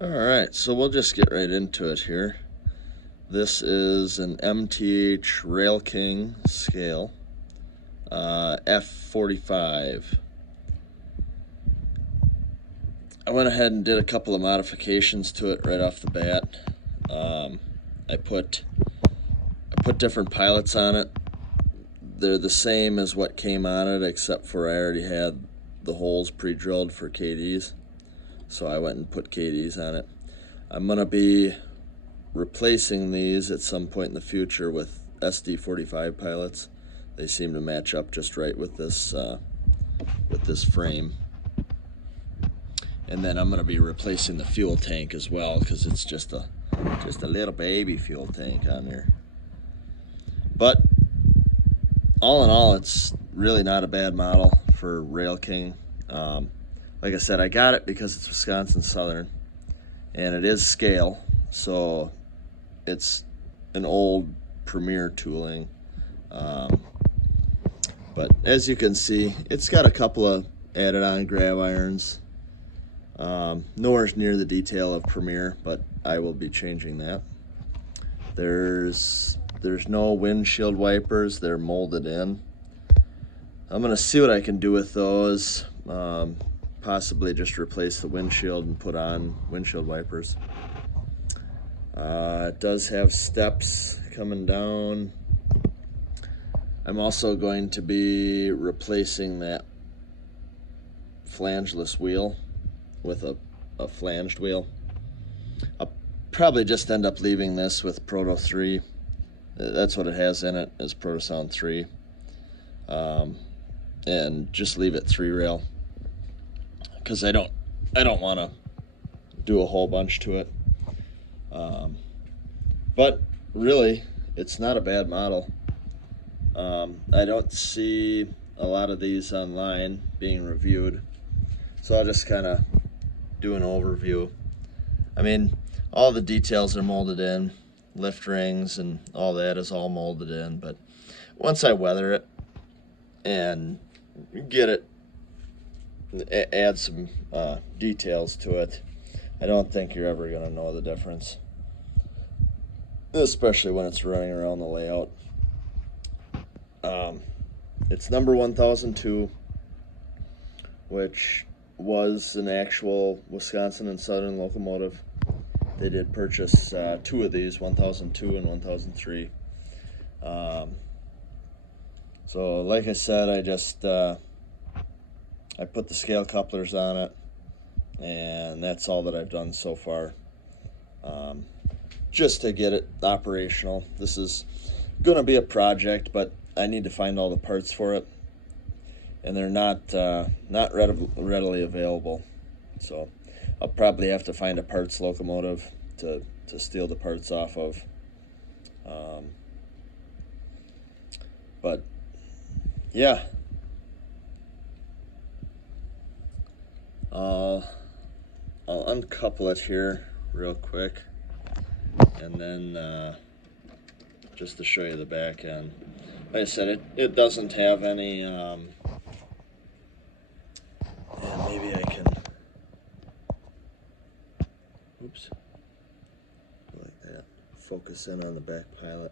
Alright, so we'll just get right into it here. This is an MTH Railking Scale F45. I went ahead and did a couple of modifications to it right off the bat. I put different pilots on it. They're the same as what came on it, except for I already had the holes pre-drilled for KDs. So I went and put KDs on it. I'm going to be replacing these at some point in the future with SD45 pilots. They seem to match up just right with this frame. And then I'm going to be replacing the fuel tank as well, because it's just a little baby fuel tank on there. But all in all, it's really not a bad model for Railking. Like I said, I got it because it's Wisconsin Southern, and it is scale, so it's an old Premier tooling. But as you can see, it's got a couple of added on grab irons. Nowhere near the detail of Premier, but I will be changing that. There's no windshield wipers, they're molded in. I'm going to see what I can do with those. Possibly just replace the windshield and put on windshield wipers. It does have steps coming down. I'm also going to be replacing that flangeless wheel with a flanged wheel. I'll probably just end up leaving this with Proto 3. That's what it has in it, is Proto Sound 3. And just leave it 3 rail, because I don't want to do a whole bunch to it. But really, it's not a bad model. I don't see a lot of these online being reviewed, so I'll just kind of do an overview. I mean, all the details are molded in, lift rings and all that is all molded in, but once I weather it and get it, add some details to it, I don't think you're ever going to know the difference, especially when it's running around the layout. It's number 1002, which was an actual Wisconsin and Southern locomotive. They did purchase 2 of these, 1002 and 1003. So like I said, I just I put the scale couplers on it, and that's all that I've done so far, just to get it operational. This is going to be a project, but I need to find all the parts for it, and they're not readily available. So I'll probably have to find a parts locomotive to steal the parts off of. But yeah, I'll uncouple it here real quick, and then just to show you the back end. Like I said, it doesn't have any, and maybe I can, oops, like that, focus in on the back pilot.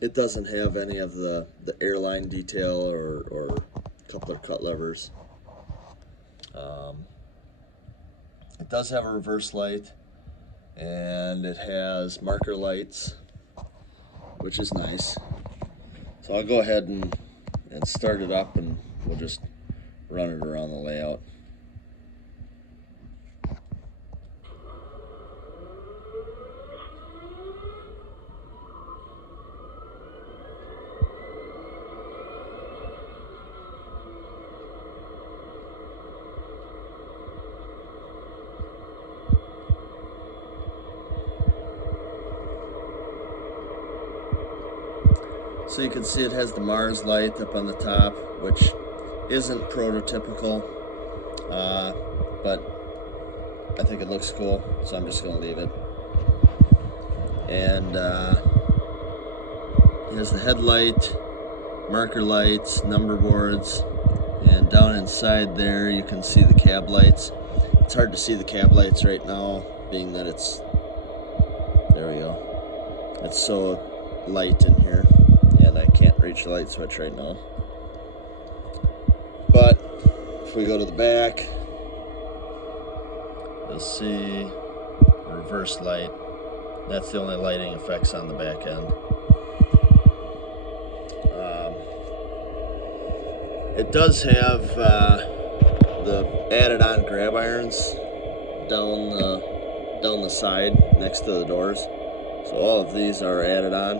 It doesn't have any of the airline detail or coupler cut levers. It does have a reverse light, and it has marker lights, which is nice. So I'll go ahead and start it up, and we'll just run it around the layout. So you can see it has the Mars light up on the top, which isn't prototypical, but I think it looks cool, so I'm just going to leave it. And it has the headlight, marker lights, number boards, And down inside there you can see the cab lights. It's hard to see the cab lights right now, being that it's, there we go, it's so light in here and I can't reach the light switch right now. But if we go to the back, you'll see reverse light. That's the only lighting effects on the back end. It does have the added on grab irons down the side next to the doors. So all of these are added on,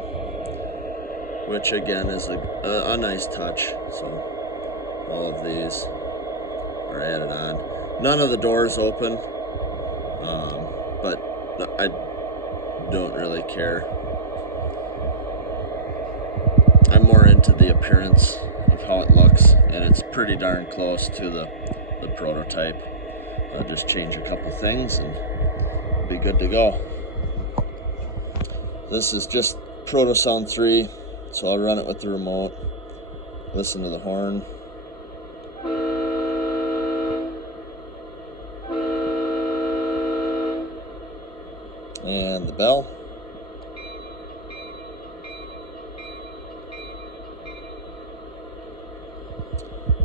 which again is a nice touch. So all of these are added on. None of the doors open, but I don't really care. I'm more into the appearance of how it looks, and it's pretty darn close to the prototype. I'll just change a couple things and be good to go. This is just Proto Sound 3, so I'll run it with the remote. Listen to the horn. And the bell.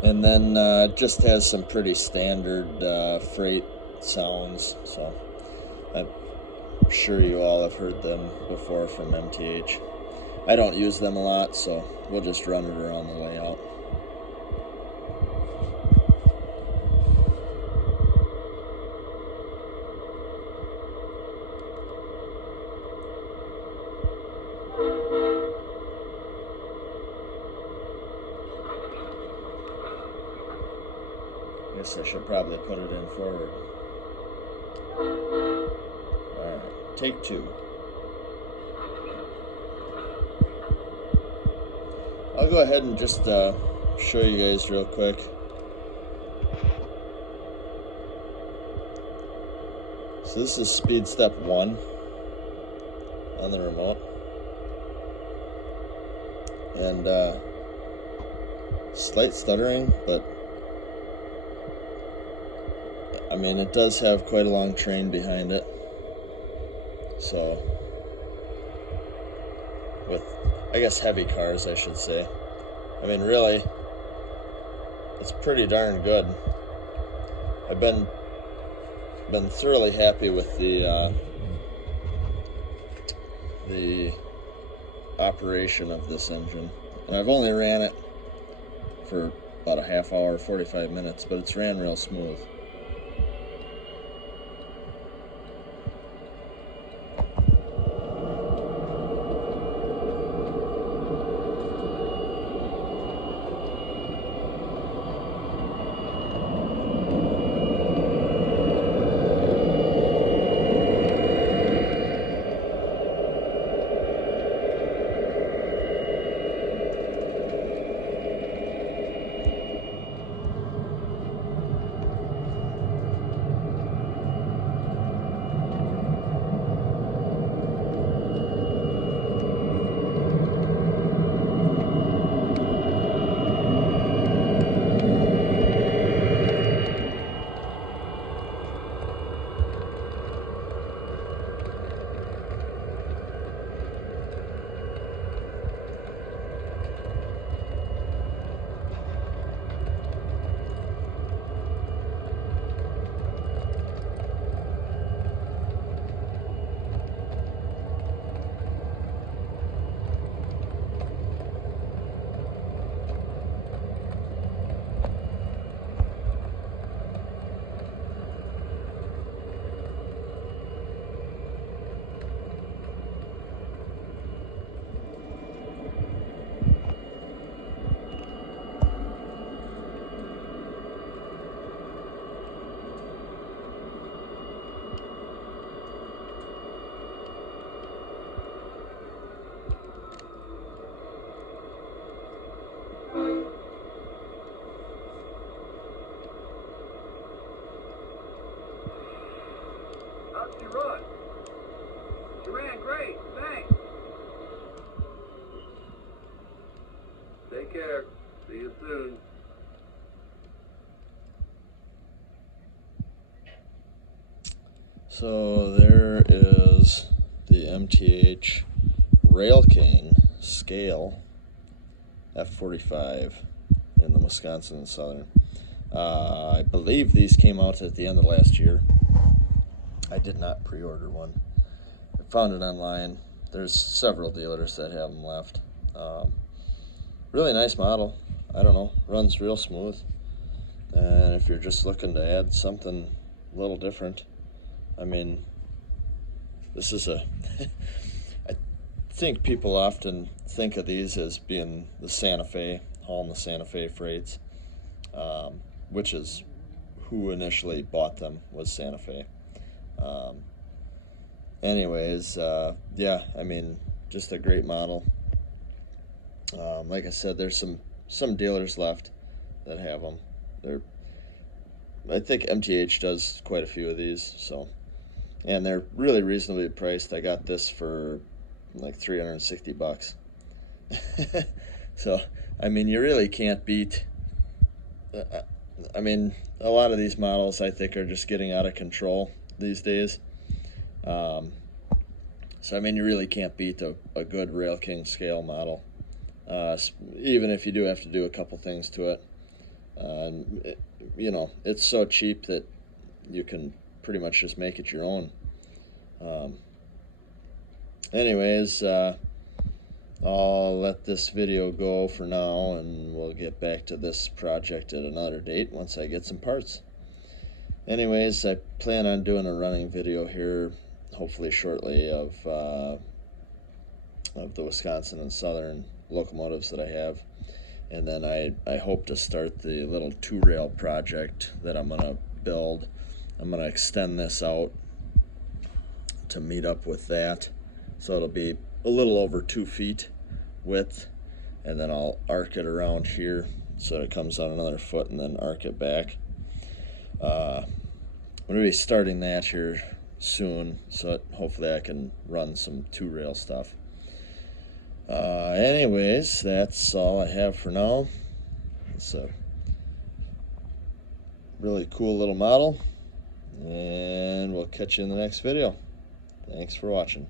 And then it just has some pretty standard freight sounds, so I'm sure you all have heard them before from MTH. I don't use them a lot, so we'll just run it around the way out. I guess I should probably put it in forward. Alright, take 2. I'll go ahead and just show you guys real quick. So this is speed step 1 on the remote. And slight stuttering, but I mean, it does have quite a long train behind it. So, with, I guess, heavy cars, I should say. I mean, really, it's pretty darn good. I've been thoroughly happy with the operation of this engine. And I've only ran it for about a half hour, 45 minutes, but it's ran real smooth. You ran great, thanks. Take care. See you soon. So there is the MTH Railking Scale F45 in the Wisconsin and Southern. I believe these came out at the end of last year. I did not pre-order one. I found it online. There's several dealers that have them left. Really nice model. I don't know, runs real smooth. And if you're just looking to add something a little different, I mean, this is a I think people often think of these as being the Santa Fe, hauling the Santa Fe freights, which is who initially bought them, was Santa Fe. Anyways, yeah, I mean, just a great model. Like I said, there's some dealers left that have them. I think MTH does quite a few of these, so, and they're really reasonably priced. I got this for like $360. So, I mean, you really can't beat. I mean, a lot of these models I think are just getting out of control these days. So I mean, you really can't beat a good Railking scale model, even if you do have to do a couple things to it. You know, it's so cheap that you can pretty much just make it your own. Anyways, I'll let this video go for now, and we'll get back to this project at another date once I get some parts. Anyways, I plan on doing a running video here, hopefully shortly, of the Wisconsin and Southern locomotives that I have. And then I hope to start the little 2-rail project that I'm going to build. I'm going to extend this out to meet up with that. So it'll be a little over 2 feet width. And then I'll arc it around here so it comes on another foot and then arc it back. I'm going to be starting that here soon, so hopefully I can run some 2-rail stuff. Anyways, that's all I have for now. It's a really cool little model, and we'll catch you in the next video. Thanks for watching.